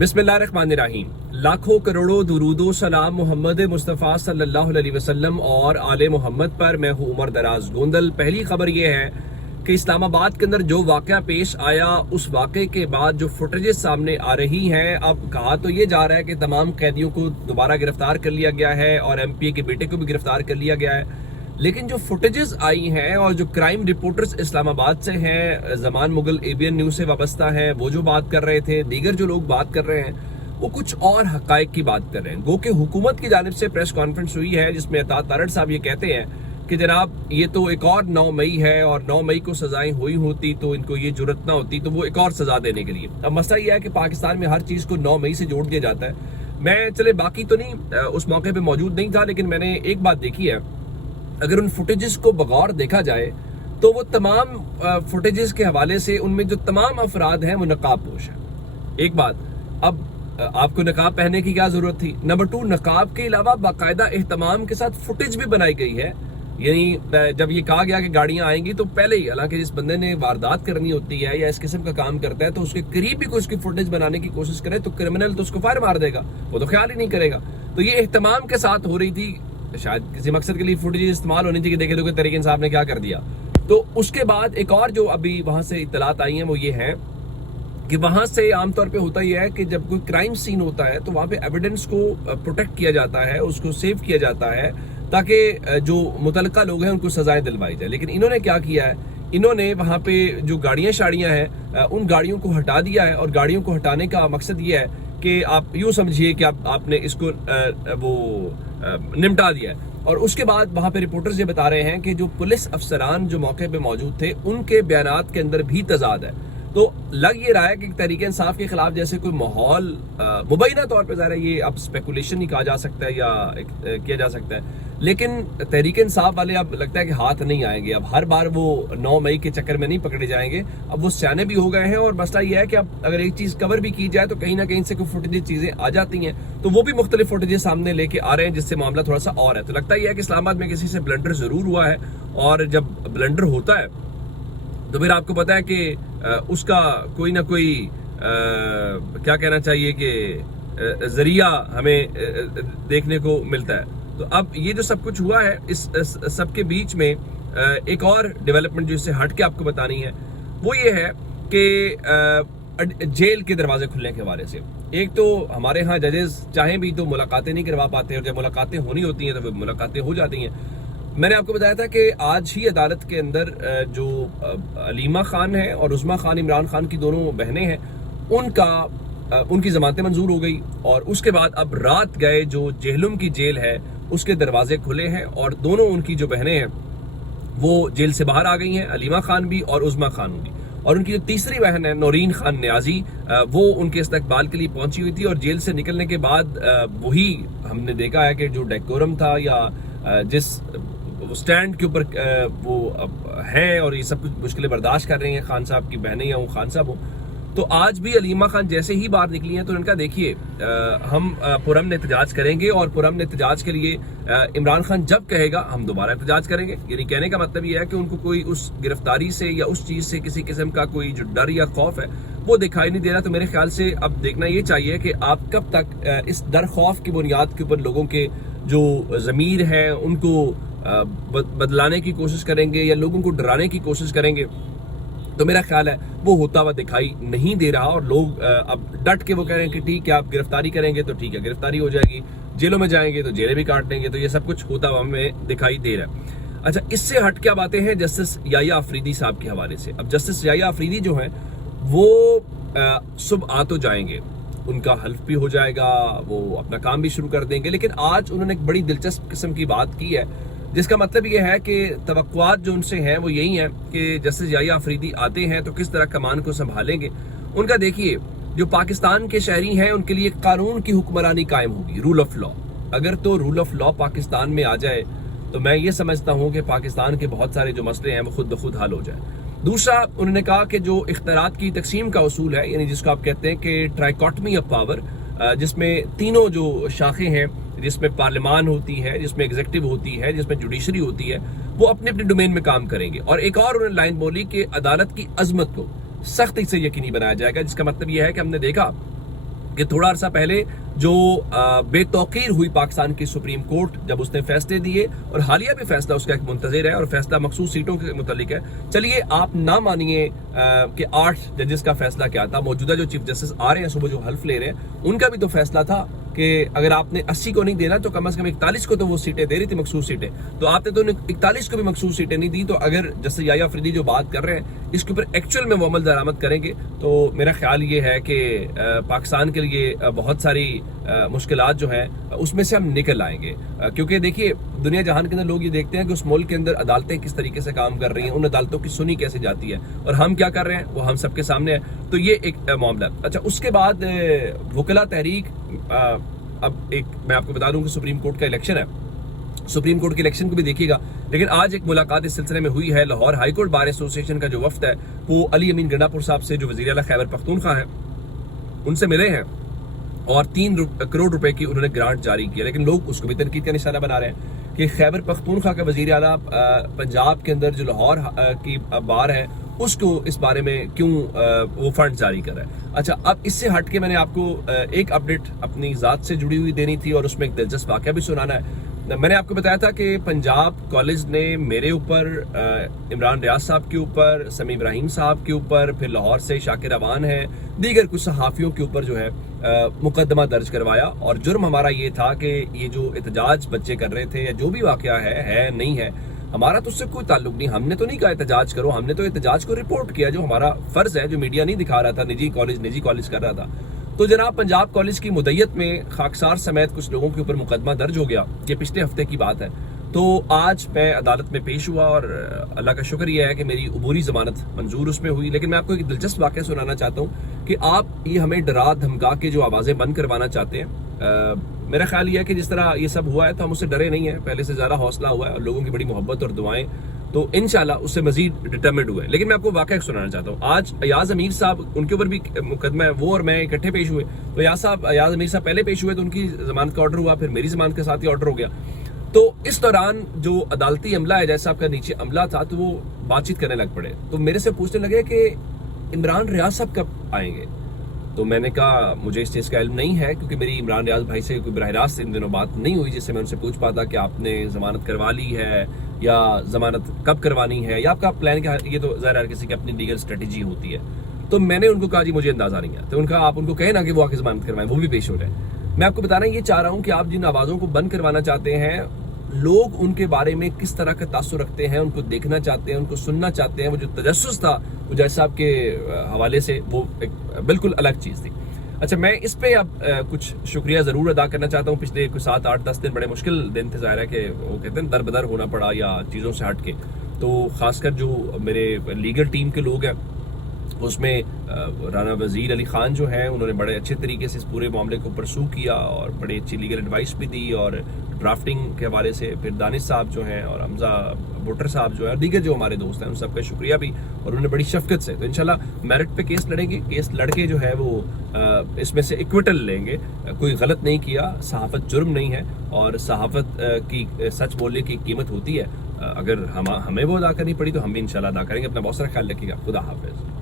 बिस्मिल्लाहिर्रहमानिर्रहीम। लाखों करोड़ों दुरूदो सलाम मोहम्मद मुस्तफ़ा सल्लल्लाहु अलैहि वसल्लम और आले मोहम्मद पर। मैं हूँ उमर दराज गोंदल। पहली खबर ये है कि इस्लामाबाद के अंदर जो वाक़या पेश आया, उस वाक़े के बाद जो फुटेजेस सामने आ रही हैं, अब कहा तो ये जा रहा है कि तमाम कैदियों को दोबारा गिरफ्तार कर लिया गया है और एमपीए के बेटे को भी गिरफ्तार कर लिया गया है। लेकिन जो फुटेजेस आई हैं और जो क्राइम रिपोर्टर्स इस्लामाबाद से हैं, जमान मुगल एबीएन न्यूज़ से वाबस्ता हैं, वो जो बात कर रहे थे, दीगर जो लोग बात कर रहे हैं, वो कुछ और हकायक की बात कर रहे हैं। गो कि हुकूमत की जानिब से प्रेस कॉन्फ्रेंस हुई है जिसमें अता तारड़ साहब ये कहते हैं कि जनाब ये तो एक और 9 मई है और 9 मई को सजाएं हुई होती तो इनको ये जुर्रत ना होती, तो वो एक और सजा देने के लिए। अब मसला ये है कि पाकिस्तान में हर चीज़ को 9 मई से जोड़ दिया जाता है। मैं चले बाकी तो नहीं, उस मौके पर मौजूद नहीं था, लेकिन मैंने एक बात देखी है, अगर उन फुटेजेस को बगौर देखा जाए तो वो तमाम फुटेजेस के हवाले से उनमें जो तमाम अफराद हैं वो नकाबपोश हैं। एक बात, अब आपको नकाब पहनने की क्या जरूरत थी। नंबर 2, नकाब के अलावा बाकायदा एहतमाम के साथ फुटेज भी बनाई गई है। यानी जब ये कहा गया कि गाड़ियां आएंगी तो पहले ही, हालांकि जिस बंदे ने वारदात करनी होती है या इस किस्म का काम करता है तो उसके करीब भी कोई उसकी फुटेज बनाने की कोशिश करे तो क्रिमिनल तो उसको फायर मार देगा, वो तो ख्याल ही नहीं करेगा। तो ये एहतमाम के साथ हो रही थी, शायद किसी मकसद के लिए फुटेज इस्तेमाल होनी थी कि देखे तो कि तहरीक इंसाफ ने क्या कर दिया। तो उसके बाद एक और जो अभी वहां से इत्तलात आई हैं वो ये है कि वहां से आमतौर पे होता ही है कि जब कोई क्राइम सीन होता है तो वहां पे एविडेंस को प्रोटेक्ट किया जाता है, उसको सेव किया जाता है ताकि जो मुतलका लोग हैं उनको सजाएं दिलवाई जाए। लेकिन इन्होंने क्या किया है, इन्होंने वहां पे जो गाड़ियां शाड़ियां हैं उन गाड़ियों को हटा दिया है। और गाड़ियों को हटाने का मकसद ये है कि आप यूं समझिए कि आपने इसको निपटा दिया है। और उसके बाद वहां पे रिपोर्टर्स ये बता रहे हैं कि जो पुलिस अफसरान जो मौके पे मौजूद थे उनके बयानात के अंदर भी तजाद है। तो लग ये रहा है कि तहरीक इंसाफ के खिलाफ जैसे कोई माहौल मुबैना तौर पर ज़ाहिर है, ये अब स्पेकुलेशन ही कहा जा सकता है या किया जा सकता है, लेकिन तहरीक इंसाफ वाले अब लगता है कि हाथ नहीं आएंगे। अब हर बार वो 9 मई के चक्कर में नहीं पकड़े जाएंगे, अब वो सियाने भी हो गए हैं। और मसला ये है कि अब अगर एक चीज़ कवर भी की जाए तो कहीं ना कहीं से कोई फुटेज चीज़ें आ जाती हैं, तो वो भी मुख्तलिफ फुटेज सामने लेके आ रहे हैं जिससे मामला थोड़ा सा और है। तो लगता ही है कि इस्लामाबाद में किसी से ब्लंडर ज़रूर हुआ है, और जब ब्लंडर होता है तो फिर आपको पता है कि उसका कोई ना कोई क्या कहना चाहिए कि जरिया हमें देखने को मिलता है। तो अब ये जो सब कुछ हुआ है, इस सब के बीच में एक और डेवलपमेंट जो इससे हट के आपको बतानी है वो ये है कि जेल के दरवाजे खुलने के हवाले से। एक तो हमारे यहाँ जजेस चाहें भी तो मुलाकातें नहीं करवा पाते, और जब मुलाकातें होनी होती हैं तो वो मुलाकातें हो जाती हैं। मैंने आपको बताया था कि आज ही अदालत के अंदर जो अलीमा खान है और उस्मा खान, इमरान खान की दोनों बहनें हैं, उनकी जमानतें मंजूर हो गई। और उसके बाद अब रात गए जो जेहलुम की जेल है उसके दरवाजे खुले हैं और दोनों उनकी जो बहनें हैं वो जेल से बाहर आ गई हैं, अलीमा खान भी और उस्मा खान भी। और उनकी जो तीसरी बहन है नौरीन खान न्याजी, वो उनके इस्तकबाल के लिए पहुंची हुई थी। और जेल से निकलने के बाद वही हमने देखा है कि जो डेकोरम था या जिस स्टैंड के ऊपर वो हैं और ये सब कुछ मुश्किलें बर्दाश्त कर रही हैं, खान साहब की बहनें या वो खान साहब हो, तो आज भी अलीमा खान जैसे ही बाहर निकली हैं तो उनका देखिए हम पुरअमन एहतजाज करेंगे और पुरअमन एहतजाज के लिए इमरान खान जब कहेगा हम दोबारा एहतजाज करेंगे। यानी कहने का मतलब ये है कि उनको कोई उस गिरफ्तारी से या उस चीज़ से किसी किस्म का कोई जो डर या खौफ है वो दिखाई नहीं दे रहा। तो मेरे ख्याल से अब देखना ये चाहिए कि आप कब तक इस डर खौफ की बुनियाद के ऊपर लोगों के जो ज़मीर है उनको बदलाने की कोशिश करेंगे या लोगों को डराने की कोशिश करेंगे। तो मेरा ख्याल है वो होता हुआ दिखाई नहीं दे रहा, और लोग अब डट के वो कह रहे हैं कि ठीक है आप गिरफ्तारी करेंगे तो ठीक है गिरफ्तारी हो जाएगी, जेलों में जाएंगे तो जेलें भी काट देंगे। तो ये सब कुछ होता हुआ हमें दिखाई दे रहा है। अच्छा, इससे हट क्या बातें हैं जस्टिस याया अफरीदी साहब के हवाले से। अब जस्टिस याया अफरीदी जो हैं वो सुबह आ तो जाएंगे, उनका हल्फ भी हो जाएगा, वो अपना काम भी शुरू कर देंगे। लेकिन आज उन्होंने एक बड़ी दिलचस्प किस्म की बात की है जिसका मतलब ये है कि तवक्कुआत जो उनसे हैं वो यही है कि जस्टिस याया अफरीदी आते हैं तो किस तरह कमान को संभालेंगे। उनका देखिए, जो पाकिस्तान के शहरी हैं उनके लिए कानून की हुक्मरानी कायम होगी, रूल ऑफ लॉ। अगर तो रूल ऑफ लॉ पाकिस्तान में आ जाए तो मैं ये समझता हूँ कि पाकिस्तान के बहुत सारे जो मसले हैं वो खुद ब खुद हल हो जाए। दूसरा, उन्होंने कहा कि जो इख्तियारात की तकसीम का उसूल है, यानी जिसको आप कहते हैं कि ट्राइकॉटमी ऑफ पावर, जिसमें तीनों जो शाखें हैं, जिसमें पार्लियामान होती है, जिसमें एग्जीक्यूटिव होती है, जिसमें जुडिशरी होती है, वो अपने अपने डोमेन में काम करेंगे। और एक और उन्होंने लाइन बोली कि अदालत की अजमत को सख्ती से यकीनी बनाया जाएगा, जिसका मतलब यह है कि हमने देखा کہ تھوڑا عرصہ پہلے جو بے توقیر ہوئی پاکستان کی سپریم کورٹ جب اس نے فیصلے دیے، اور حالیہ بھی فیصلہ اس کا ایک منتظر ہے اور فیصلہ مخصوص سیٹوں کے متعلق ہے. چلیے آپ نہ مانیے کہ 8 ججز کا فیصلہ کیا تھا. موجودہ جو چیف جسٹس آ رہے ہیں صبح جو حلف لے رہے ہیں ان کا بھی تو فیصلہ تھا کہ اگر آپ نے 80 کو نہیں دینا تو کم از کم 41 کو تو وہ سیٹیں دے رہی تھی مخصوص سیٹیں. تو آپ نے تو 41 کو بھی مخصوص سیٹیں نہیں دی. تو اگر جسٹس یحییٰ آفریدی جو بات کر رہے ہیں اس کے اوپر ایکچوئل میں وہ عمل درآمد کریں گے تو میرا خیال یہ ہے کہ پاکستان کے لیے بہت ساری مشکلات جو ہیں اس میں سے ہم نکل آئیں گے. کیونکہ دیکھیے دنیا جہان کے اندر لوگ یہ دیکھتے ہیں کہ اس ملک کے اندر عدالتیں کس طریقے سے کام کر رہی ہیں، ان عدالتوں کی سنی کیسے جاتی ہے، اور ہم کیا کر رہے ہیں وہ ہم سب کے سامنے ہے. تو یہ ایک معاملہ. اچھا اس کے بعد وکلا تحریک، اب ایک میں آپ کو بتا دوں کہ سپریم کورٹ کا الیکشن ہے، سپریم کورٹ کے الیکشن کو بھی دیکھیے گا. لیکن آج ایک ملاقات اس سلسلے میں ہوئی ہے. لاہور ہائی کورٹ بار ایسوسی ایشن کا جو وفد ہے وہ علی امین گنڈا پور صاحب سے جو وزیر اعلیٰ خیبر پختونخوا ہے ان سے ملے ہیں اور 3 کروڑ روپے کی انہوں نے گرانٹ جاری کی ہے. لیکن لوگ اس کو بھی تنقید کا نشانہ بنا رہے ہیں کہ خیبر پختونخوا کا وزیر اعلیٰ پنجاب کے اندر جو لاہور کی بار ہے اس کو اس بارے میں کیوں وہ فنڈ جاری کر رہا ہے. اچھا اب اس سے ہٹ کے میں نے آپ کو ایک اپڈیٹ اپنی ذات سے جڑی ہوئی دینی تھی اور اس میں ایک دلچسپ واقعہ بھی سنانا ہے. میں نے آپ کو بتایا تھا کہ پنجاب کالج نے میرے اوپر، عمران ریاض صاحب کے اوپر، سمیع ابراہیم صاحب کے اوپر، پھر لاہور سے شاکر اوان ہے، دیگر کچھ صحافیوں کے اوپر جو ہے مقدمہ درج کروایا. اور جرم ہمارا یہ تھا کہ یہ جو احتجاج بچے کر رہے تھے یا جو بھی واقعہ ہے نہیں ہے، ہمارا تو اس سے کوئی تعلق نہیں. ہم نے تو نہیں کہا احتجاج کرو، ہم نے تو احتجاج کو رپورٹ کیا جو ہمارا فرض ہے، جو میڈیا نہیں دکھا رہا تھا. نجی کالج کر رہا تھا. تو جناب پنجاب کالج کی مدیت میں خاکسار سمیت کچھ لوگوں کے اوپر مقدمہ درج ہو گیا. یہ پچھلے ہفتے کی بات ہے. تو آج میں عدالت میں پیش ہوا اور اللہ کا شکر یہ ہے کہ میری عبوری ضمانت منظور اس میں ہوئی. لیکن میں آپ کو ایک دلچسپ واقعہ سنانا چاہتا ہوں کہ آپ یہ ہمیں ڈرا دھمکا کے جو آوازیں بند کروانا چاہتے ہیں، میرا خیال یہ ہے کہ جس طرح یہ سب ہوا ہے تو ہم اس سے ڈرے نہیں ہیں، پہلے سے زیادہ حوصلہ ہوا ہے اور لوگوں کی بڑی محبت اور دعائیں، تو انشاءاللہ اس سے مزید ڈٹرمنٹ ہوئے. لیکن میں آپ کو واقعہ سنانا چاہتا ہوں. آج ایاز امیر صاحب، ان کے اوپر بھی مقدمہ ہے، وہ اور میں اکٹھے پیش ہوئے. تو ایاز امیر صاحب پہلے پیش ہوئے تو ان کی ضمانت کا آرڈر ہوا، پھر میری ضمانت کے ساتھ ہی آرڈر ہو گیا. تو اس دوران جو عدالتی عملہ ہے، جیسا آپ کا نیچے عملہ تھا، تو وہ بات چیت کرنے لگ پڑے. تو میرے سے پوچھنے لگے کہ عمران ریاض صاحب کب آئیں گے. تو میں نے کہا مجھے اس چیز کا علم نہیں ہے کیونکہ میری عمران ریاض بھائی سے کوئی براہ راست ان دنوں بات نہیں ہوئی جس سے میں ان سے پوچھ پاتا کہ آپ نے ضمانت کروا لی ہے یا ضمانت کب کروانی ہے یا آپ کا پلان کیا ہے. یہ تو ظاہر ہے کسی کی اپنی لیگل اسٹریٹجی ہوتی ہے. تو میں نے ان کو کہا جی مجھے اندازہ نہیں ہے. تو ان کا آپ ان کو کہیں نا کہ وہ آ کے ضمانت کروائیں، وہ بھی پیش ہو جائیں. میں آپ کو بتانا یہ چاہ رہا ہوں کہ آپ جن آوازوں کو بند کروانا چاہتے ہیں، لوگ ان کے بارے میں کس طرح کا تاثر رکھتے ہیں، ان کو دیکھنا چاہتے ہیں، ان کو سننا چاہتے ہیں. وہ جو تجسس تھا وہ جیسا صاحب کے حوالے سے وہ ایک بالکل الگ چیز تھی. اچھا میں اس پہ اب کچھ شکریہ ضرور ادا کرنا چاہتا ہوں. پچھلے کچھ 7, 8, 10 دن بڑے مشکل دن تھے، ظاہر ہے کہ وہ کہتے ہیں در بدر ہونا پڑا یا چیزوں سے ہٹ کے. تو خاص کر جو میرے لیگل ٹیم کے لوگ ہیں اس میں رانا وزیر علی خان جو ہیں انہوں نے بڑے اچھے طریقے سے اس پورے معاملے کو پرسو کیا اور بڑی اچھی لیگل ایڈوائس بھی دی اور ڈرافٹنگ کے حوالے سے. پھر دانش صاحب جو ہیں اور حمزہ بوٹر صاحب جو ہیں اور دیگر جو ہمارے دوست ہیں ان سب کا شکریہ بھی. اور انہوں نے بڑی شفقت سے، تو انشاءاللہ میرٹ پہ کیس لڑیں گے، کیس لڑ کے جو ہے وہ اس میں سے ایکویٹل لیں گے. کوئی غلط نہیں کیا، صحافت جرم نہیں ہے اور صحافت کی سچ بولنے کی قیمت ہوتی ہے. اگر ہمیں وہ ادا کرنی پڑی تو ہم بھی انشاءاللہ ادا کریں گے. اپنا بہت سارا خیال رکھیے گا. خدا حافظ.